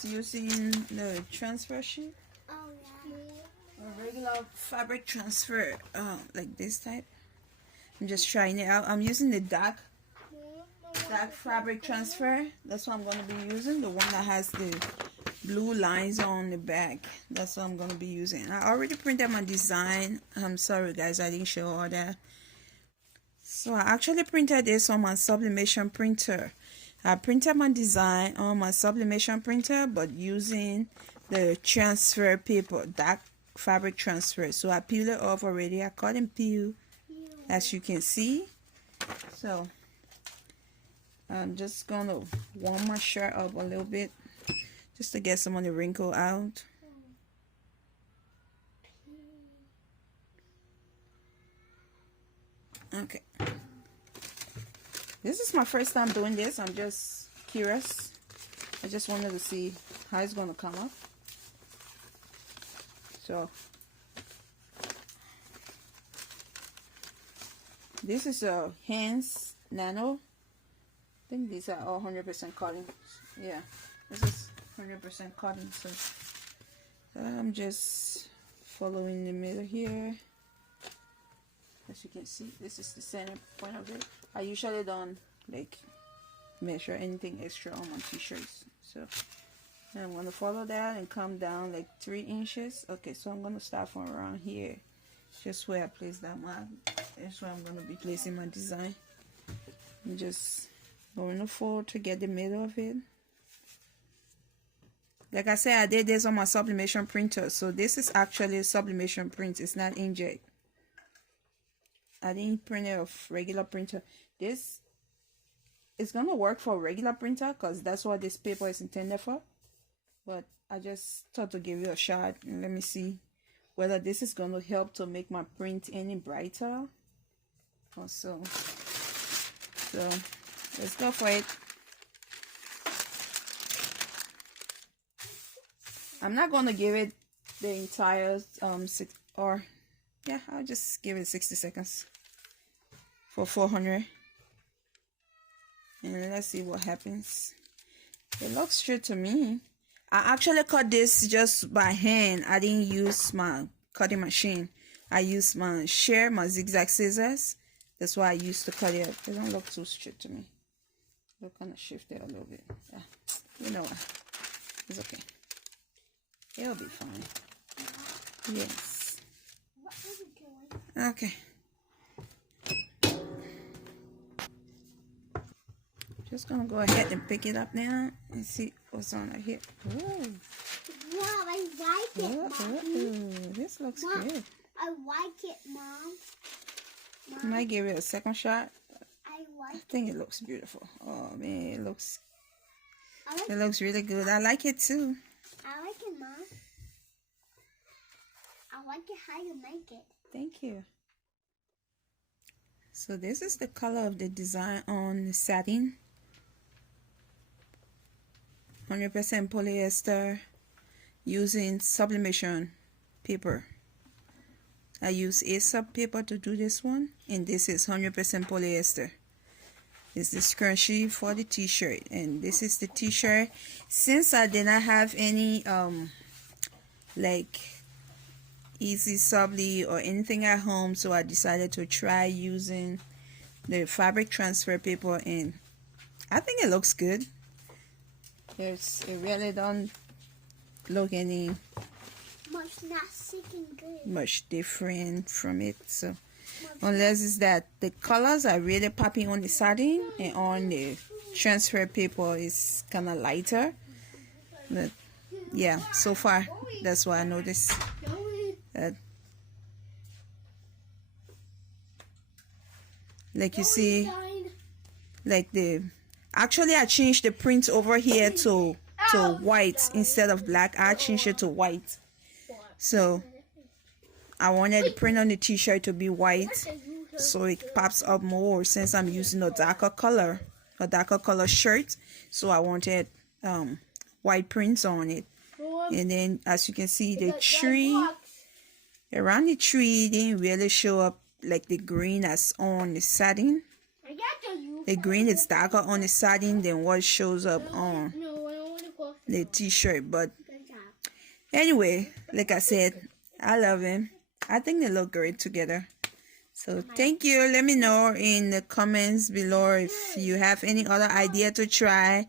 just using the transfer sheet. Oh yeah. A regular fabric transfer, like this type. I'm just trying it out. I'm using the dark fabric transfer. That's what I'm gonna be using. The one that has the blue lines on the back. That's what I'm gonna be using. I already printed my design. I'm sorry guys, I didn't show all that. So I actually printed this on my Sublimation printer. I printed my design on my Sublimation printer, but using the transfer paper, dark fabric transfer. So I peeled it off already. I cut and peel, as you can see. So I'm just gonna warm my shirt up a little bit just to get some of the wrinkle out. Okay. This is my first time doing this. I'm just curious. I just wanted to see how it's gonna come up. So this is a Hands Nano. I think these are all 100% cotton. Yeah, this is 100% cotton. So I'm just following the middle here. As you can see, this is the center point of it. I usually don't like measure anything extra on my t-shirts. So I'm going to follow that and come down like 3 inches. Okay, so I'm going to start from around here. Just where I place that mark. That's where I'm going to be placing my design. I'm just going to fold to get the middle of it. Like I said, I did this on my Sublimation printer. So this is actually a Sublimation print. It's not inkjet. I didn't print it off regular printer. This is gonna work for regular printer because that's what this paper is intended for. But I just thought to give you a shot and let me see whether this is gonna help to make my print any brighter. Also, so let's go for it. I'm not gonna give it the entire I'll just give it 60 seconds for 400 and let's see what happens. It looks straight to me. I actually cut this just by hand. I didn't use my cutting machine. I used my zigzag scissors. That's why I used to cut it. It don't look too straight to me. Look, kind of shift it a little bit. Yeah, you know what? It's okay. It'll be fine. Yes. Okay. Just gonna go ahead and pick it up now and see what's on it here. Ooh. Wow, I like it, Mom. This looks Mom, good. I like it, Mom. I might give it a second shot. I think it looks beautiful. Oh man, it looks really good. I like it too. I like it, Mom. I like it how you make it. Thank you. So this is the color of the design on the satin. 100% polyester using Sublimation paper. I use A-Sub paper to do this one, and this is 100% polyester. It's the scrunchie for the t-shirt, and this is the t-shirt. Since I did not have any like easy subli or anything at home, so I decided to try using the fabric transfer paper, and I think it looks good. It really don't look any much different from it. So unless it's that the colors are really popping on the satin and on the transfer paper is kind of lighter. But yeah, so far that's what I noticed. Like you see, like actually I changed the print over here to white instead of black. I changed it to white, so I wanted the print on the t-shirt to be white so it pops up more, since I'm using a darker color shirt. So I wanted white prints on it. And then as you can see, the tree around the tree didn't really show up like the green as on the satin. The green is darker on the satin than what shows up on the t-shirt. But Good job. anyway, like I said, I love him. I think they look great together. So thank you. Let me know in the comments below if you have any other idea to try.